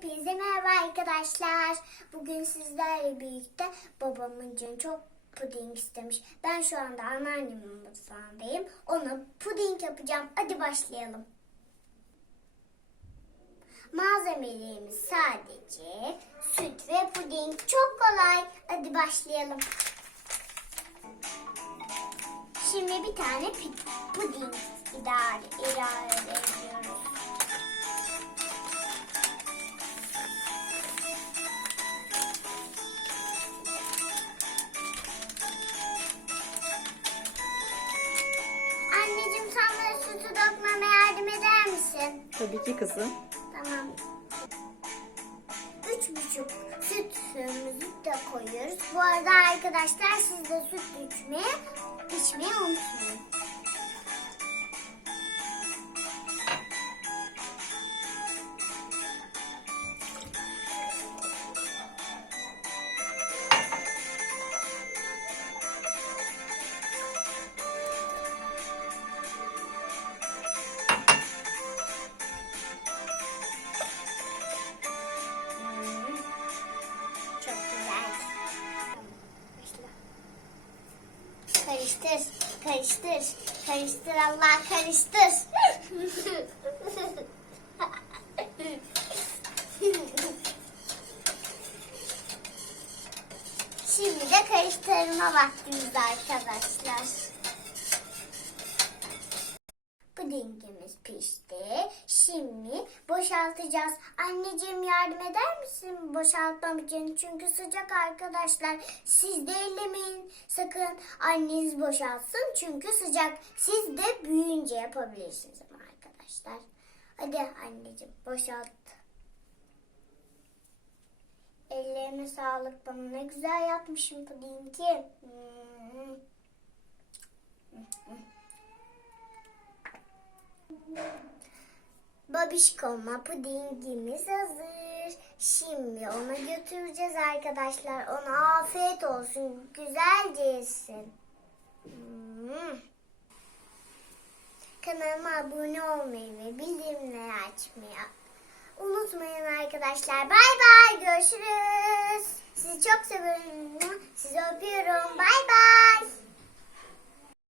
Hepinize merhaba arkadaşlar. Bugün sizlerle birlikte babamın canı çok puding istemiş. Ben şu anda anneannemin mutfağındayım. Ona puding yapacağım. Hadi başlayalım. Malzemelerimiz sadece süt ve puding. Çok kolay. Hadi başlayalım. Şimdi bir tane puding idare, idare ediyoruz. Misin? Tabii ki kızım. Tamam. Üç buçuk sütümüzü de koyuyoruz. Bu arada arkadaşlar siz de süt içmeye, içmeyi unutmayın. Karıştır, karıştır, karıştır Allah karıştır. Şimdi de karıştırma vaktimiz arkadaşlar. Pudingimiz pişti. Şimdi boşaltacağız. Anneciğim yardım eder misin boşaltmam için? Çünkü sıcak arkadaşlar. Siz de ellemeyin. Sakın anneniz boşaltsın çünkü sıcak. Siz de büyüyünce yapabilirsiniz ama arkadaşlar. Hadi anneciğim boşalt. Ellerine sağlık bana ne güzel yapmışım pudingi. Hmm. Babişkoma pudingimiz hazır. Şimdi ona götüreceğiz arkadaşlar. Ona afiyet olsun. Güzelce yesin. Hmm. Kanalıma abone olmayı ve bildirimleri açmayı unutmayın arkadaşlar. Bay bay. Görüşürüz. Sizi çok seviyorum. Sizi öpüyorum. Bay bay.